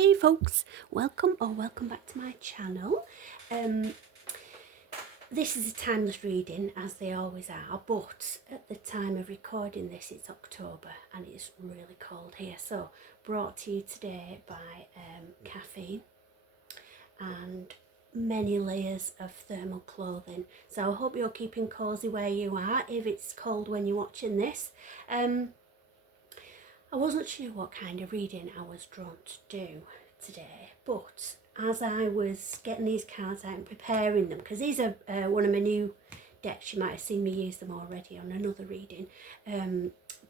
Hey folks, welcome back to my channel. This is a timeless reading, as they always are, but at the time of recording this it's October and it's really cold here, so brought to you today by caffeine and many layers of thermal clothing. So I hope you're keeping cosy where you are if it's cold when you're watching this. I wasn't sure what kind of reading I was drawn to do today, but as I was getting these cards out and preparing them, because these are one of my new decks, you might have seen me use them already on another reading,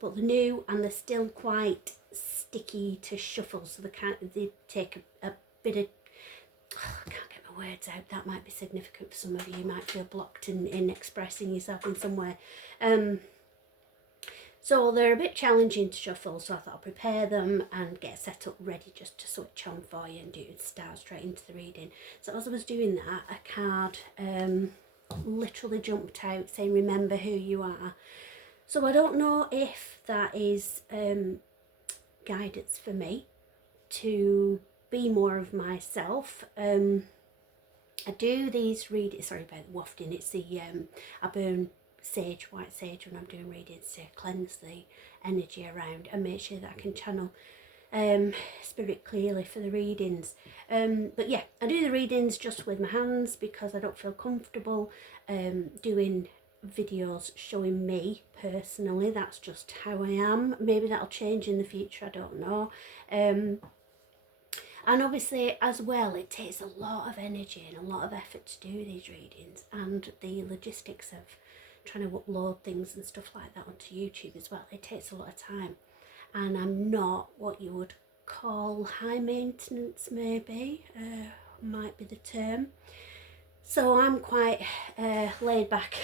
but they're new and they're still quite sticky to shuffle, so they take a bit of, I can't get my words out, that might be significant for some of you, might feel blocked in expressing yourself in some way. So they're a bit challenging to shuffle, so I thought I'll prepare them and get set up ready just to switch on for you and start straight into the reading. So as I was doing that, a card literally jumped out saying, remember who you are. So I don't know if that is guidance for me to be more of myself. I do these readings, sorry about the wafting, it's the, I burn white sage when I'm doing readings to cleanse the energy around and make sure that I can channel spirit clearly for the readings. But yeah, I do the readings just with my hands because I don't feel comfortable doing videos showing me personally. That's just how I am. Maybe that'll change in the future, I don't know. And obviously as well, it takes a lot of energy and a lot of effort to do these readings, and the logistics of trying to upload things and stuff like that onto YouTube as well. It takes a lot of time, and I'm not what you would call high maintenance, maybe, might be the term. So I'm quite laid back.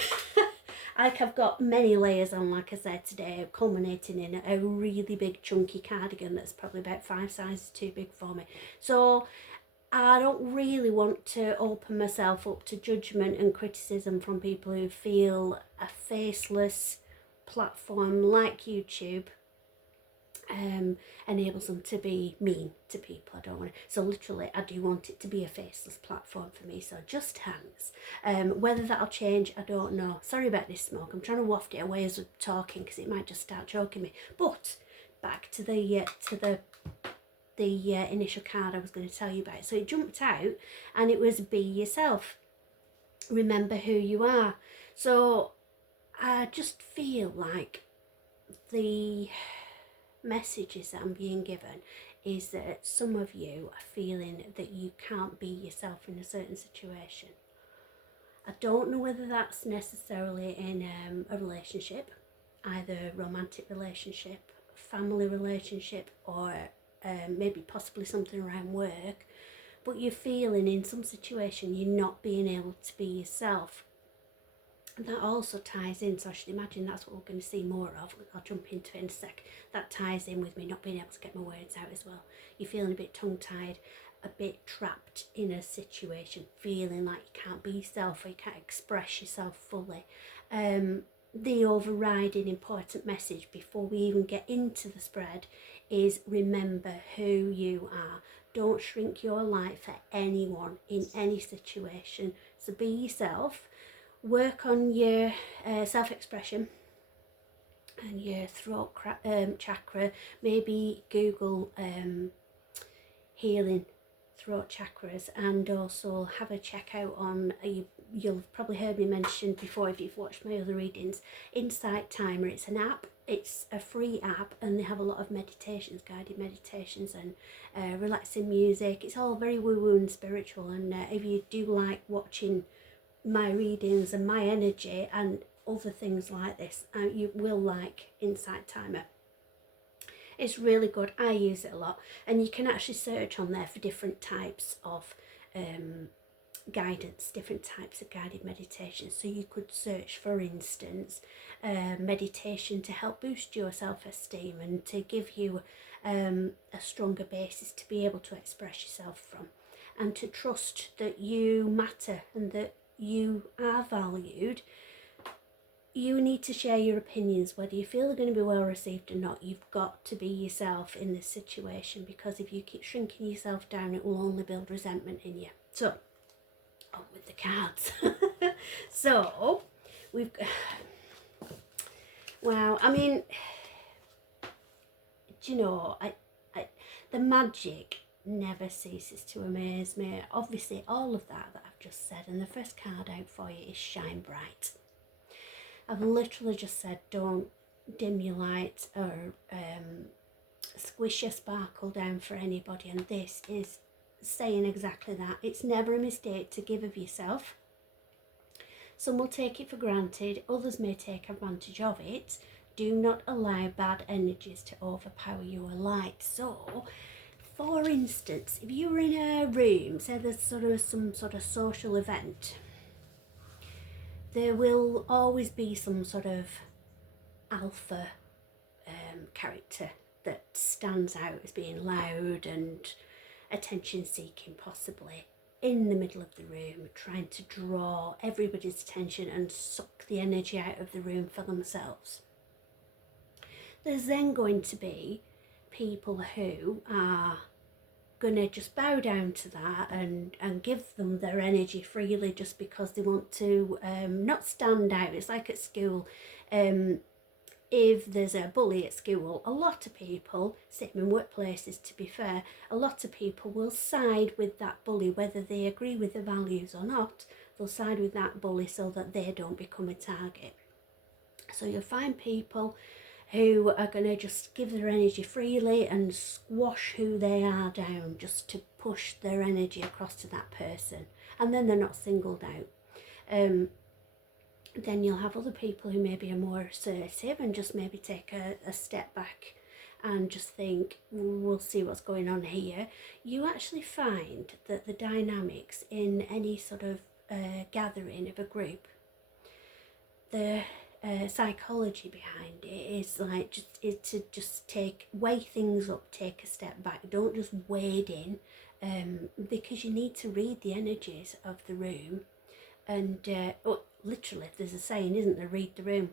Like, I've got many layers on, like I said today, culminating in a really big chunky cardigan that's probably about 5 sizes too big for me. So I don't really want to open myself up to judgment and criticism from people who feel a faceless platform like YouTube enables them to be mean to people. I don't want to. So literally, I do want it to be a faceless platform for me. So just hands. Whether that'll change, I don't know. Sorry about this smoke. I'm trying to waft it away as I'm talking because it might just start choking me. But back to the initial card I was going to tell you about. So it jumped out and it was be yourself. Remember who you are. So I just feel like the messages that I'm being given is that some of you are feeling that you can't be yourself in a certain situation. I don't know whether that's necessarily in a relationship, either romantic relationship, family relationship, or maybe possibly something around work, but you're feeling in some situation you're not being able to be yourself. And that also ties in, so I should imagine that's what we're going to see more of. I'll jump into it in a sec. That ties in with me not being able to get my words out as well. You're feeling a bit tongue-tied, a bit trapped in a situation, feeling like you can't be yourself or you can't express yourself fully. The overriding important message before we even get into the spread is remember who you are. Don't shrink your light for anyone in any situation. So be yourself. Work on your self-expression and your throat chakra. Maybe Google healing throat chakras, and also have a check out on, you'll probably heard me mention before if you've watched my other readings, Insight Timer. It's an app, it's a free app, and they have a lot of meditations, guided meditations and relaxing music. It's all very woo-woo and spiritual, and if you do like watching my readings and my energy and other things like this, you will like Insight Timer. It's really good. I use it a lot, and you can actually search on there for different types of guidance, different types of guided meditation. So you could search, for instance, meditation to help boost your self-esteem and to give you a stronger basis to be able to express yourself from, and to trust that you matter and that you are valued you need to share your opinions, whether you feel they're going to be well received or not. You've got to be yourself in this situation, because if you keep shrinking yourself down, it will only build resentment in you. So, on with the cards. So, we've... Wow, I mean, do you know, the magic never ceases to amaze me. Obviously, all of that I've just said, and the first card out for you is Shine Bright. I've literally just said, don't dim your light or squish your sparkle down for anybody, and this is saying exactly that. It's never a mistake to give of yourself. Some will take it for granted, others may take advantage of it. Do not allow bad energies to overpower your light. So, for instance, if you were in a room, say there's some sort of social event, there will always be some sort of alpha character that stands out as being loud and attention seeking, possibly in the middle of the room, trying to draw everybody's attention and suck the energy out of the room for themselves. There's then going to be people who are going to just bow down to that and give them their energy freely, just because they want to not stand out. It's like at school, if there's a bully at school, a lot of people, same in workplaces to be fair, a lot of people will side with that bully, whether they agree with the values or not. They'll side with that bully so that they don't become a target. So you'll find people who are going to just give their energy freely and squash who they are down, just to push their energy across to that person, and then they're not singled out. Then you'll have other people who maybe are more assertive and just maybe take a step back and just think, we'll see what's going on here. You actually find that the dynamics in any sort of gathering of a group, the psychology behind it is like to just weigh things up, take a step back. Don't just wade in, because you need to read the energies of the room. And literally, there's a saying, isn't there? Read the room.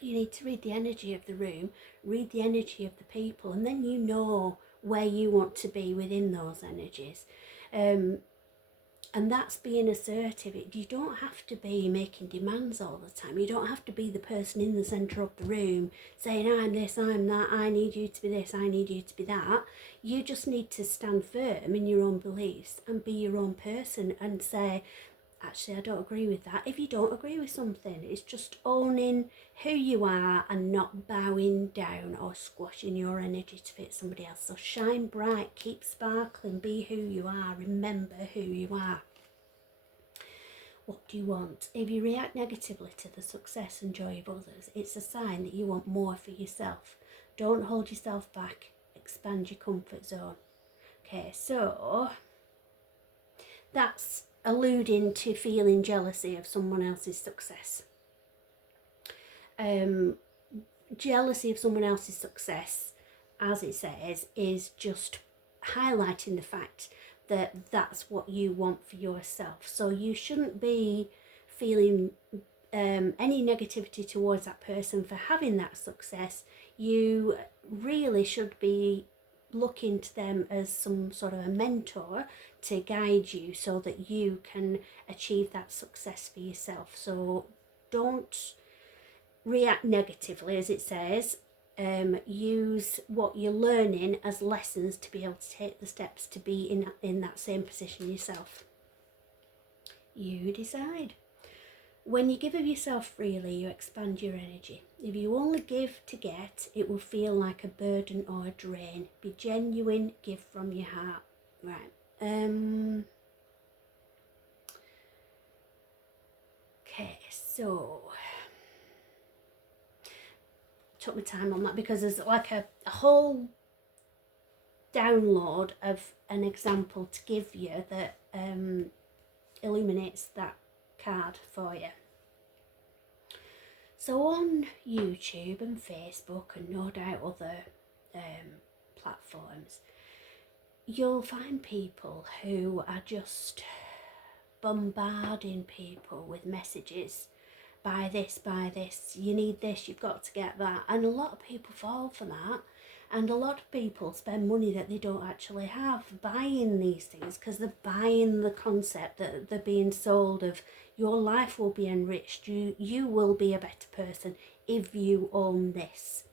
You need to read the energy of the room, read the energy of the people, and then you know where you want to be within those energies. And that's being assertive. You don't have to be making demands all the time. You don't have to be the person in the centre of the room saying, I'm this, I'm that, I need you to be this, I need you to be that. You just need to stand firm in your own beliefs and be your own person and say, actually, I don't agree with that. If you don't agree with something, it's just owning who you are and not bowing down or squashing your energy to fit somebody else. So shine bright, keep sparkling, be who you are, remember who you are. What do you want? If you react negatively to the success and joy of others, it's a sign that you want more for yourself. Don't hold yourself back, expand your comfort zone. Okay, so that's alluding to feeling jealousy of someone else's success. Jealousy of someone else's success, as it says, is just highlighting the fact that that's what you want for yourself. So you shouldn't be feeling any negativity towards that person for having that success. You really should be looking to them as some sort of a mentor to guide you so that you can achieve that success for yourself. So don't react negatively, as it says. Use what you're learning as lessons to be able to take the steps to be in that same position yourself. You decide. When you give of yourself freely, you expand your energy. If you only give to get, it will feel like a burden or a drain. Be genuine, give from your heart. Right. Okay, so took my time on that because there's like a whole download of an example to give you that illuminates that card for you. So on YouTube and Facebook and no doubt other platforms, you'll find people who are just bombarding people with messages buy this, you need this, you've got to get that. And a lot of people fall for that. And a lot of people spend money that they don't actually have buying these things, because they're buying the concept that they're being sold of your life will be enriched, you will be a better person if you own this.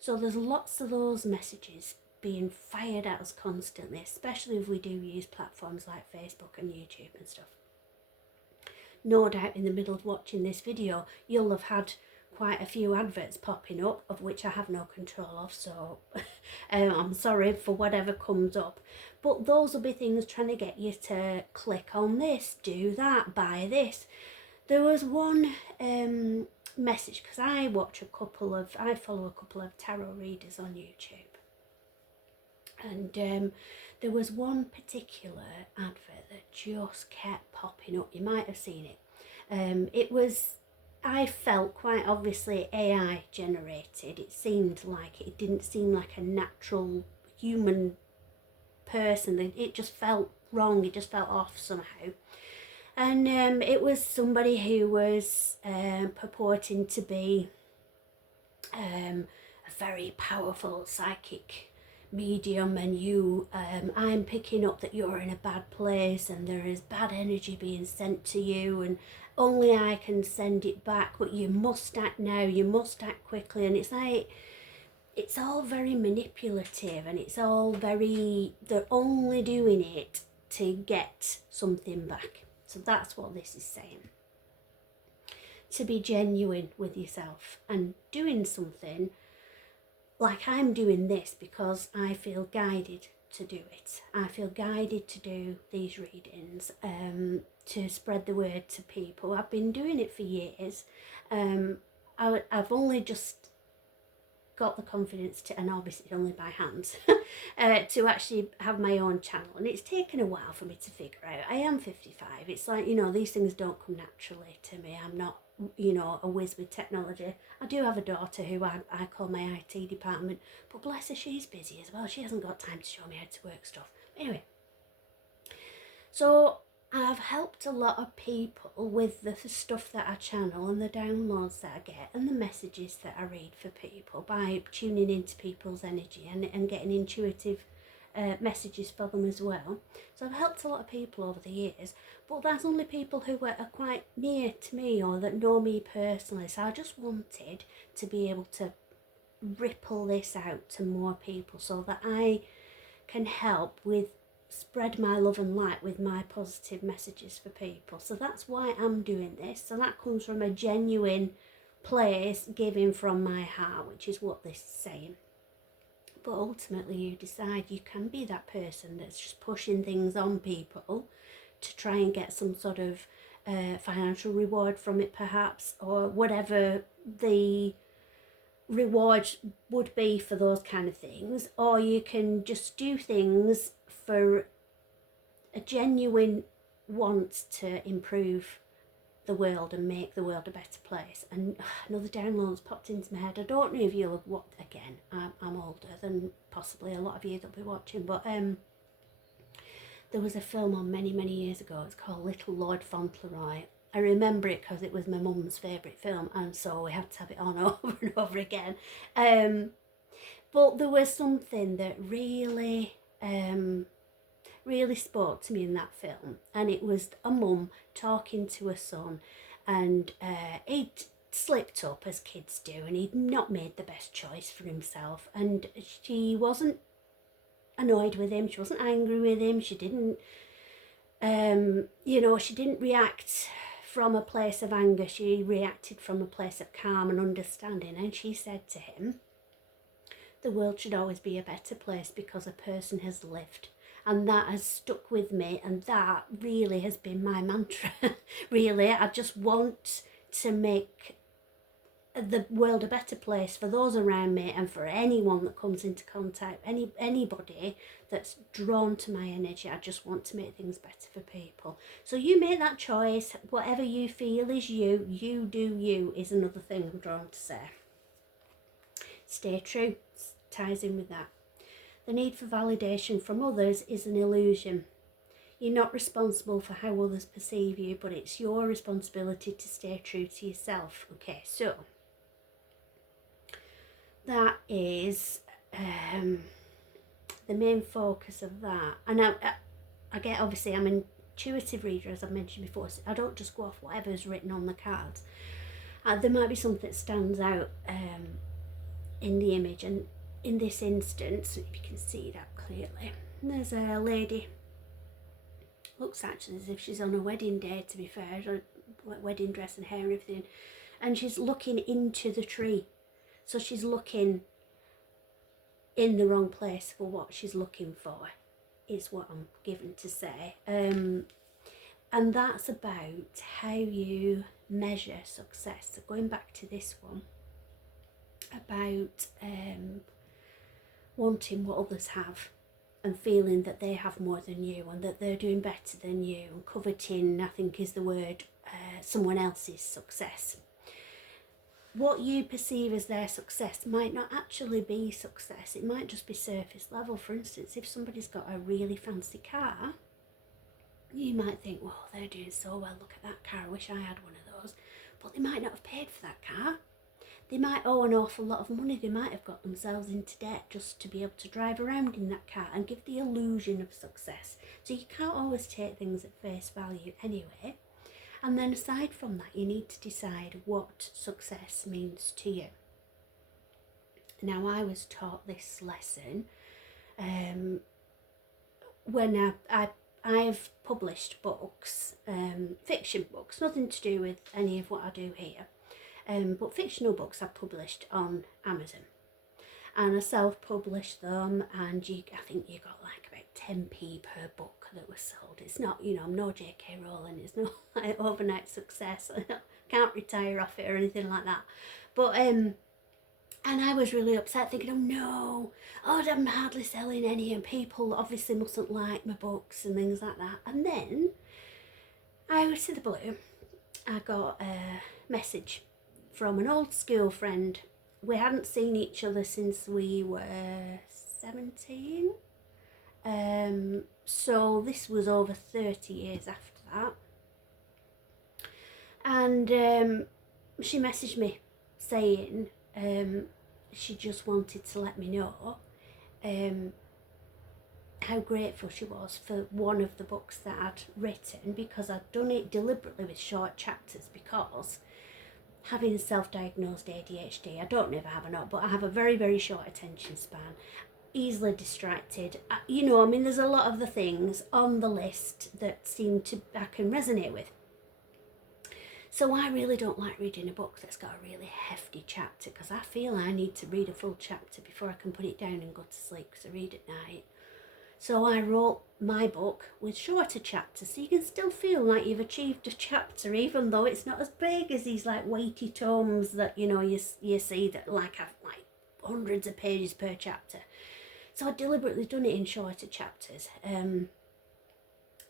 So there's lots of those messages being fired at us constantly, especially if we do use platforms like Facebook and YouTube and stuff. No doubt in the middle of watching this video, you'll have had quite a few adverts popping up, of which I have no control of, so I'm sorry for whatever comes up. But those will be things trying to get you to click on this, do that, buy this. There was one message, because I follow a couple of tarot readers on YouTube, and there was one particular advert that just kept popping up. You might have seen it. It was, I felt, quite obviously AI generated. It didn't seem like a natural human person. It just felt wrong, it just felt off somehow. And it was somebody who was purporting to be a very powerful psychic medium, and I'm picking up that you're in a bad place and there is bad energy being sent to you, and only I can send it back, but you must act now, you must act quickly. And it's like, it's all very manipulative, and it's all very, they're only doing it to get something back. So that's what this is saying. To be genuine with yourself and doing something, like I'm doing this because I feel guided to do it. I feel guided to do these readings, to spread the word to people. I've been doing it for years. I've only just got the confidence to, and obviously only by hand, to actually have my own channel, and it's taken a while for me to figure out. I am 55. It's like, these things don't come naturally to me. I'm not, a whiz with technology. I do have a daughter who I call my IT department, but bless her, she's busy as well. She hasn't got time to show me how to work stuff. Anyway, so I've helped a lot of people with the stuff that I channel and the downloads that I get and the messages that I read for people by tuning into people's energy and getting intuitive messages for them as well. So I've helped a lot of people over the years, but that's only people who are quite near to me or that know me personally. So I just wanted to be able to ripple this out to more people so that I can help with spread my love and light with my positive messages for people. So that's why I'm doing this. So that comes from a genuine place, giving from my heart, which is what this is saying. But ultimately you decide. You can be that person that's just pushing things on people to try and get some sort of financial reward from it, perhaps, or whatever the reward would be for those kind of things. Or you can just do things for a genuine want to improve the world and make the world a better place. And another download's popped into my head. I don't know if you'll have watched, again, I'm older than possibly a lot of you that'll be watching, but there was a film on many years ago. It's called Little Lord Fauntleroy. I remember it because it was my mum's favourite film, and so we had to have it on over and over again. But there was something that really spoke to me in that film, and it was a mum talking to her son, and he'd slipped up, as kids do, and he'd not made the best choice for himself, and she wasn't annoyed with him, she wasn't angry with him, she didn't she didn't react from a place of anger, she reacted from a place of calm and understanding. And she said to him, the world should always be a better place because a person has lived. And that has stuck with me, and that really has been my mantra. Really, I just want to make the world a better place for those around me and for anyone that comes into contact, anybody that's drawn to my energy. I just want to make things better for people. So you make that choice. Whatever you feel is you do you, is another thing I'm drawn to say. Stay true, ties in with that. The need for validation from others is an illusion. You're not responsible for how others perceive you, but it's your responsibility to stay true to yourself. Okay, so that is the main focus of that. And I get, obviously, I'm an intuitive reader, as I've mentioned before, so I don't just go off whatever's written on the cards. There might be something that stands out in the image, and in this instance, if you can see that clearly, there's a lady, looks actually as if she's on a wedding day, to be fair, wedding dress and hair and everything, and she's looking into the tree, so she's looking in the wrong place for what she's looking for, is what I'm given to say. And that's about how you measure success. So going back to this one, about wanting what others have and feeling that they have more than you and that they're doing better than you, and coveting, I think is the word, someone else's success. What you perceive as their success might not actually be success. It might just be surface level. For instance, if somebody's got a really fancy car, you might think, well, they're doing so well, look at that car, I wish I had one of those. But they might not have paid for that car. They might owe an awful lot of money. They might have got themselves into debt just to be able to drive around in that car and give the illusion of success. So you can't always take things at face value anyway. And then aside from that, you need to decide what success means to you. Now, I was taught this lesson when I've published books, fiction books, nothing to do with any of what I do here, but fictional books I've published on Amazon. And I self-published them, and I think you got like about 10p per book that was sold. It's not, I'm no J.K. Rowling, it's not like overnight success. I can't retire off it or anything like that. But, and I was really upset, thinking, oh no, I'm hardly selling any, and people obviously mustn't like my books and things like that. And then, out of the blue, I got a message from an old school friend. We hadn't seen each other since we were 17. So this was over 30 years after that. And she messaged me saying she just wanted to let me know how grateful she was for one of the books that I'd written, because I'd done it deliberately with short chapters, because having self-diagnosed ADHD, I don't know if I have or not, but I have a very, very short attention span, easily distracted. There's a lot of the things on the list that I can resonate with. So I really don't like reading a book that's got a really hefty chapter, because I feel I need to read a full chapter before I can put it down and go to sleep, because I read at night. So I wrote my book with shorter chapters, so you can still feel like you've achieved a chapter, even though it's not as big as these like weighty tomes that you see that have like hundreds of pages per chapter. So I deliberately done it in shorter chapters. And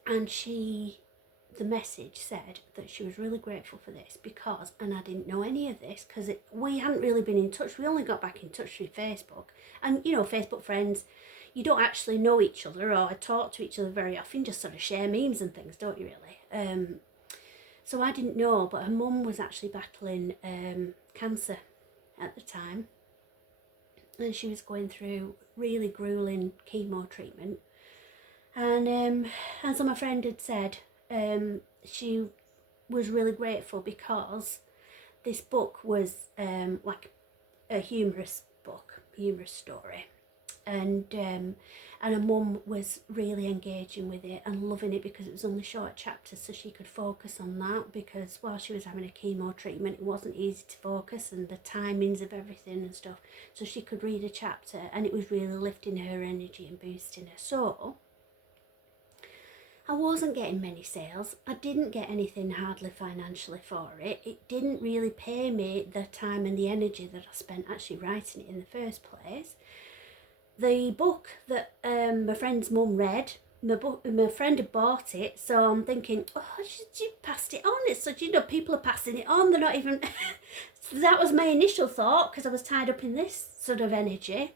the message said that she was really grateful for this because, and I didn't know any of this because we hadn't really been in touch. We only got back in touch through Facebook, and Facebook friends, you don't actually know each other or talk to each other very often, just sort of share memes and things, don't you really? So I didn't know, but her mum was actually battling cancer at the time, and she was going through really grueling chemo treatment. And so my friend had said, she was really grateful because this book was like a humorous story, and her mum was really engaging with it and loving it because it was only short chapters, so she could focus on that, because while she was having a chemo treatment, it wasn't easy to focus, and the timings of everything and stuff, so she could read a chapter and it was really lifting her energy and boosting her. So I wasn't getting many sales. I didn't get anything hardly financially for it. It didn't really pay me the time and the energy that I spent actually writing it in the first place. The book that my friend's mum read, my friend had bought it, so I'm thinking, oh, she passed it on. It's such, people are passing it on. They're not even... So that was my initial thought, because I was tied up in this sort of energy.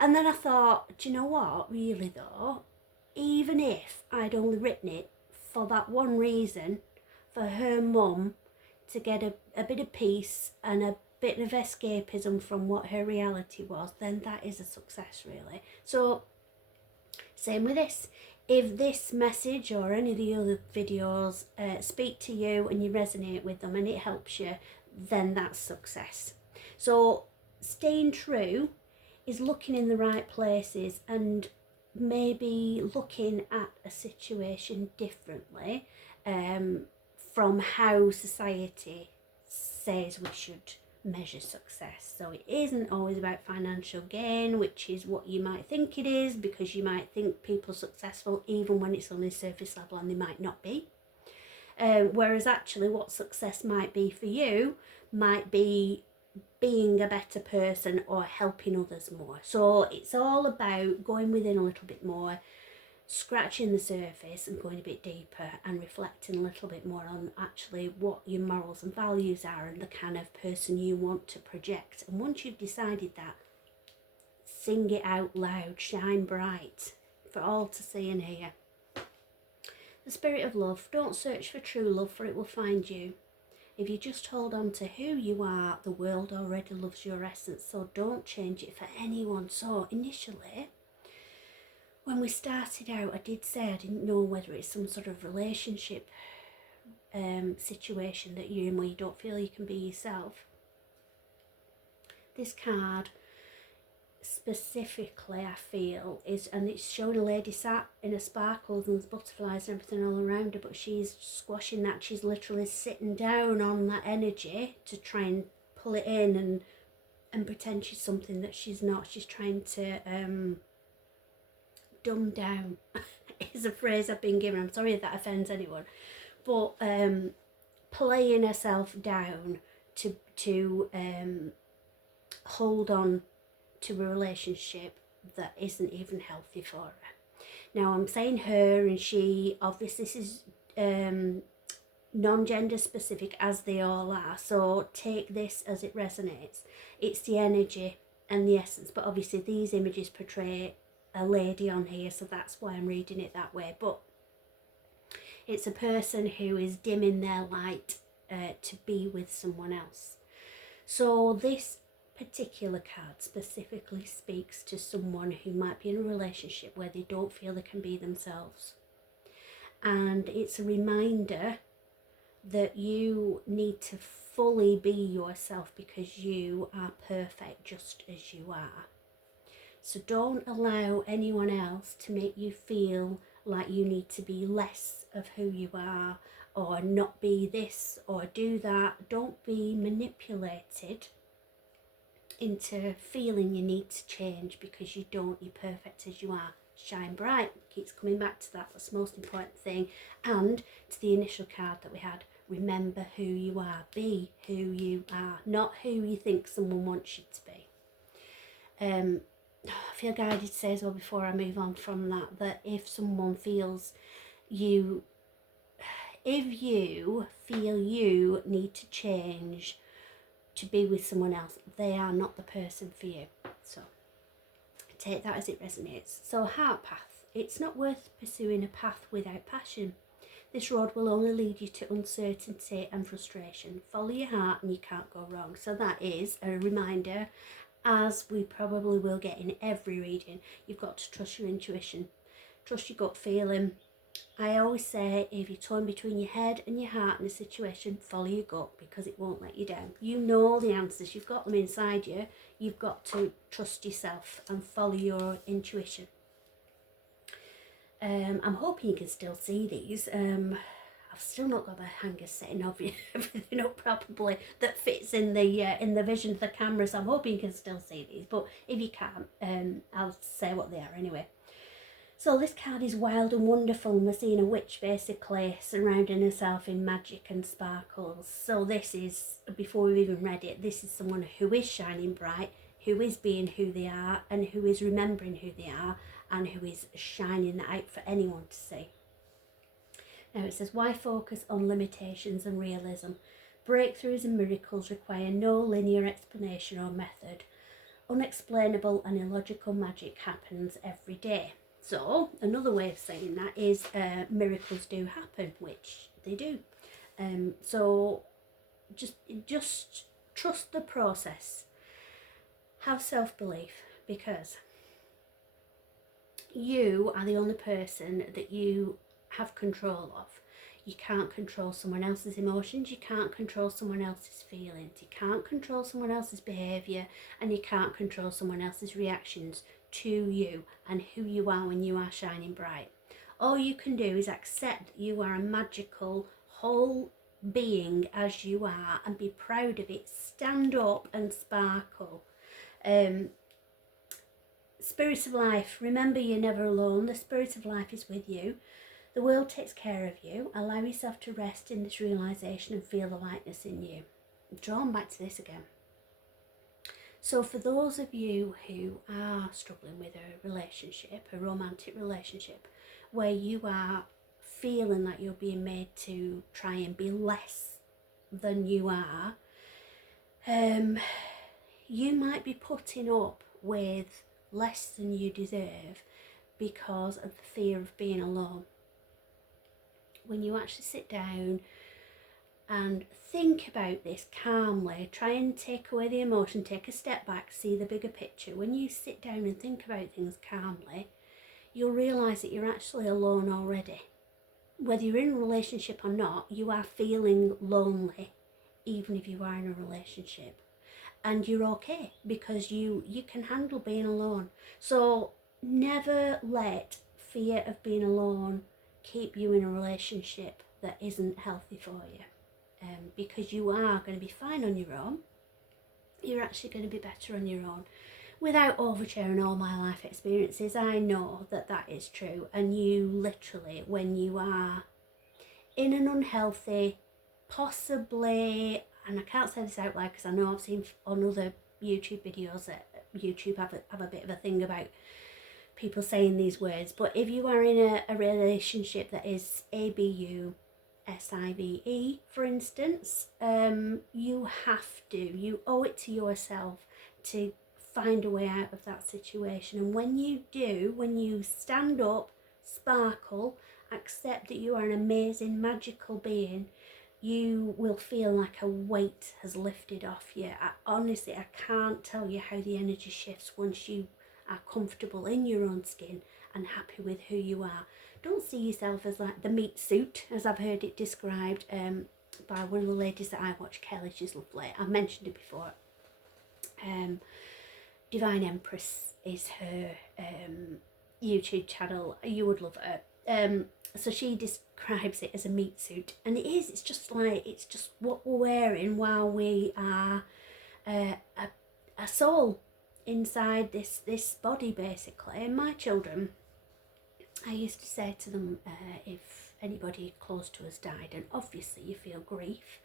And then I thought, do you know what, really though? even if I'd only written it for that one reason, for her mum to get a bit of peace and a bit of escapism from what her reality was, then that is a success, really. So same with this. If this message or any of the other videos speak to you and you resonate with them and it helps you, then that's success. So staying true is looking in the right places and maybe looking at a situation differently from how society says we should measure success. So it isn't always about financial gain, which is what you might think it is, because you might think people are successful even when it's only surface level and they might not be. Whereas actually what success might be for you might be being a better person or helping others more. So it's all about going within a little bit more, scratching the surface and going a bit deeper and reflecting a little bit more on actually what your morals and values are and the kind of person you want to project. And once you've decided that, sing it out loud, shine bright for all to see and hear. The spirit of love. Don't search for true love, for it will find you. If you just hold on to who you are, the world already loves your essence, so don't change it for anyone. So initially, when we started out, I did say I didn't know whether it's some sort of relationship situation that you're in where you don't feel you can be yourself. This card specifically, I feel, is, and it's showing a lady sat in a sparkles and there's butterflies and everything all around her, but she's squashing that. She's literally sitting down on that energy to try and pull it in and pretend she's something that she's not. She's trying to dumb down is a phrase I've been given. I'm sorry if that offends anyone, but playing herself down to hold on to a relationship that isn't even healthy for her. Now I'm saying her and she, obviously this is non-gender specific, as they all are, so take this as it resonates. It's the energy and the essence, but obviously these images portray a lady on here, so that's why I'm reading it that way. But it's a person who is dimming their light to be with someone else. So this particular card specifically speaks to someone who might be in a relationship where they don't feel they can be themselves, and it's a reminder that you need to fully be yourself because you are perfect just as you are. So don't allow anyone else to make you feel like you need to be less of who you are or not be this or do that. Don't be manipulated into feeling you need to change because you don't. You're perfect as you are. Shine bright. Keeps coming back to that. That's the most important thing. And to the initial card that we had, remember who you are. Be who you are, not who you think someone wants you to be. I feel guided to say as well, before I move on from that, that if someone feels you, if you feel you need to change to be with someone else, they are not the person for you. So take that as it resonates. So heart path. It's not worth pursuing a path without passion. This road will only lead you to uncertainty and frustration. Follow your heart and you can't go wrong. So that is a reminder, as we probably will get in every reading. You've got to trust your intuition, trust your gut feeling. I always say, if you're torn between your head and your heart in a situation, follow your gut because it won't let you down. You know the answers, you've got them inside you. You've got to trust yourself and follow your intuition. I'm hoping you can still see these. I've still not got the hanger setting everything up properly that fits in the vision of the camera, so I'm hoping you can still see these, but if you can't, I'll say what they are anyway. So this card is wild and wonderful, and we're seeing a witch basically surrounding herself in magic and sparkles. So this is, before we've even read it, this is someone who is shining bright, who is being who they are, and who is remembering who they are, and who is shining that out for anyone to see. Now it says, why focus on limitations and realism? Breakthroughs and miracles require no linear explanation or method. Unexplainable and illogical magic happens every day. So another way of saying that is miracles do happen, which they do. So just trust the process. Have self-belief, because you are the only person that you have control of. You can't control someone else's emotions, you can't control someone else's feelings, you can't control someone else's behaviour, and you can't control someone else's reactions to you and who you are when you are shining bright. All you can do is accept that you are a magical, whole being as you are, and be proud of it. Stand up and sparkle. Spirit of life, remember you're never alone. The spirit of life is with you. The world takes care of you. Allow yourself to rest in this realisation and feel the lightness in you. I'm drawn back to this again. So for those of you who are struggling with a relationship, a romantic relationship, where you are feeling that you're being made to try and be less than you are, you might be putting up with less than you deserve because of the fear of being alone. When you actually sit down and think about this calmly, try and take away the emotion, take a step back, see the bigger picture. When you sit down and think about things calmly, you'll realise that you're actually alone already. Whether you're in a relationship or not, you are feeling lonely, even if you are in a relationship. And you're okay, because you can handle being alone. So never let fear of being alone keep you in a relationship that isn't healthy for you, because you are going to be fine on your own. You're actually going to be better on your own. Without oversharing all my life experiences, I know that that is true. And you literally, when you are in an unhealthy, possibly, and I can't say this out loud because I know I've seen on other YouTube videos that YouTube have a bit of a thing about people saying these words, but if you are in a relationship that is ABU, SIVE, for instance, you owe it to yourself to find a way out of that situation. And when you do, when you stand up, sparkle, accept that you are an amazing, magical being, you will feel like a weight has lifted off you. Honestly, I can't tell you how the energy shifts once you are comfortable in your own skin and happy with who you are. Don't see yourself as like the meat suit, as I've heard it described by one of the ladies that I watch, Kelly. She's lovely. I've mentioned it before. Divine Empress is her YouTube channel. You would love her. So she describes it as a meat suit, and it is. It's just what we're wearing while we are a soul inside this body, basically. And my children, I used to say to them, if anybody close to us died, and obviously you feel grief,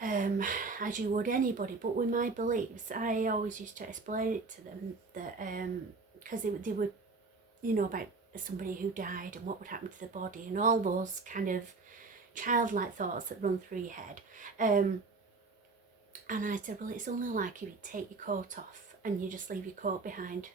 as you would anybody, but with my beliefs, I always used to explain it to them that because they were, about somebody who died and what would happen to the body and all those kind of childlike thoughts that run through your head. And I said, well, it's only like if you take your coat off and you just leave your coat behind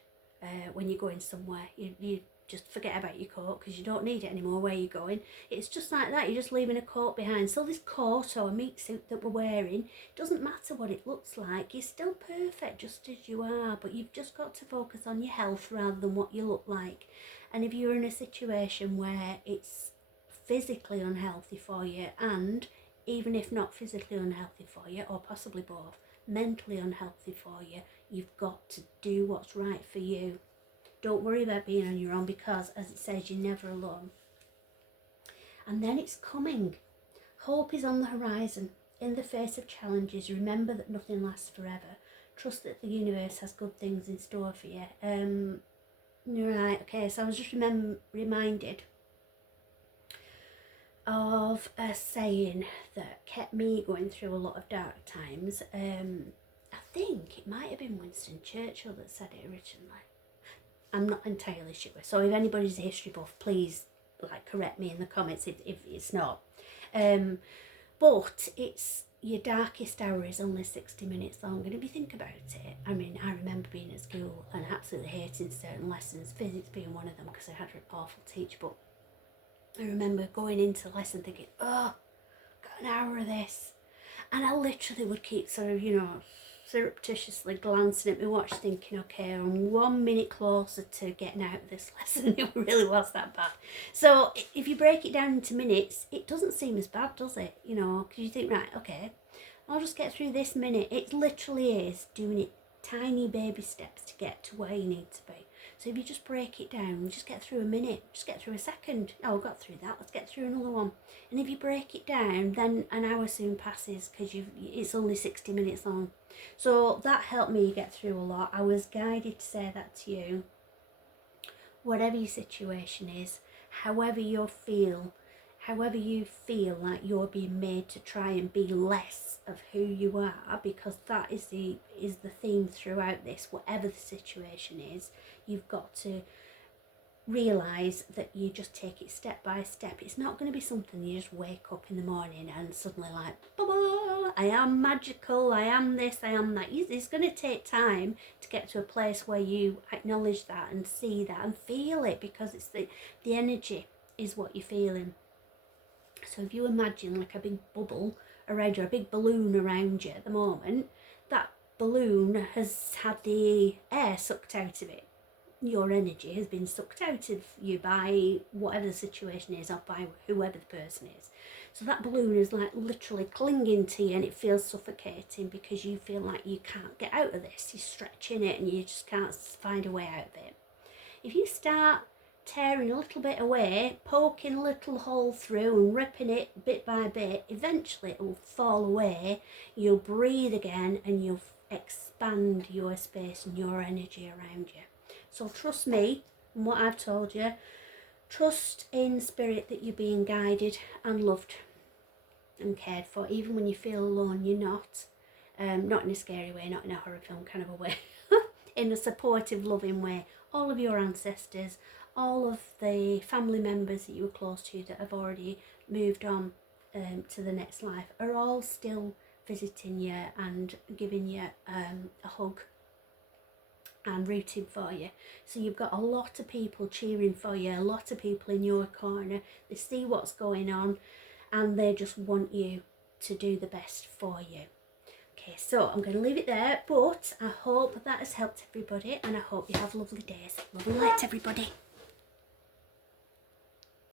when you're going somewhere. You just forget about your coat because you don't need it anymore where you're going. It's just like that. You're just leaving a coat behind. So this coat or a meat suit that we're wearing, doesn't matter what it looks like. You're still perfect just as you are, but you've just got to focus on your health rather than what you look like. And if you're in a situation where it's physically unhealthy for you, and even if not physically unhealthy for you, or possibly both, mentally unhealthy for you, you've got to do what's right for you. Don't worry about being on your own, because, as it says, you're never alone. And then it's coming. Hope is on the horizon. In the face of challenges, remember that nothing lasts forever. Trust that the universe has good things in store for you. Right, okay, so I was just reminded of a saying that kept me going through a lot of dark times. I think it might have been Winston Churchill that said it originally. I'm not entirely sure. So if anybody's a history buff, please correct me in the comments if it's not. But it's, your darkest hour is only 60 minutes long. And if you think about it, I mean, I remember being at school and absolutely hating certain lessons, physics being one of them because I had an awful teacher, but I remember going into the lesson thinking, oh, got an hour of this. And I literally would keep sort of, surreptitiously glancing at my watch thinking, okay, I'm 1 minute closer to getting out of this lesson. It really was that bad. So if you break it down into minutes, it doesn't seem as bad, does it? Because you think, right, okay, I'll just get through this minute. It literally is doing it tiny baby steps to get to where you need to be. So if you just break it down, just get through a minute, just get through a second. Oh, I got through that, let's get through another one. And if you break it down, then an hour soon passes because it's only 60 minutes long. So that helped me get through a lot. I was guided to say that to you. Whatever your situation is, however you feel like you're being made to try and be less of who you are, because that is the theme throughout this. Whatever the situation is, you've got to realise that you just take it step by step. It's not going to be something you just wake up in the morning and suddenly like, I am magical, I am this, I am that. It's going to take time to get to a place where you acknowledge that and see that and feel it, because it's the energy is what you're feeling. So if you imagine like a big bubble around you, a big balloon around you at the moment, that balloon has had the air sucked out of it. Your energy has been sucked out of you by whatever the situation is, or by whoever the person is. So that balloon is like literally clinging to you, and it feels suffocating because you feel like you can't get out of this. You're stretching it and you just can't find a way out of it. If you start tearing a little bit away, poking a little hole through and ripping it bit by bit, eventually it will fall away. You'll breathe again and you'll expand your space and your energy around you. So trust me and what I've told you. Trust in spirit that you're being guided and loved and cared for. Even when you feel alone, you're not. Not in a scary way, not in a horror film kind of a way. In a supportive, loving way. All of your ancestors, all of the family members that you were close to that have already moved on to the next life are all still visiting you and giving you a hug and rooting for you. So you've got a lot of people cheering for you, a lot of people in your corner. They see what's going on and they just want you to do the best for you. Okay, so I'm going to leave it there, but I hope that has helped everybody and I hope you have lovely days. Love and light, everybody.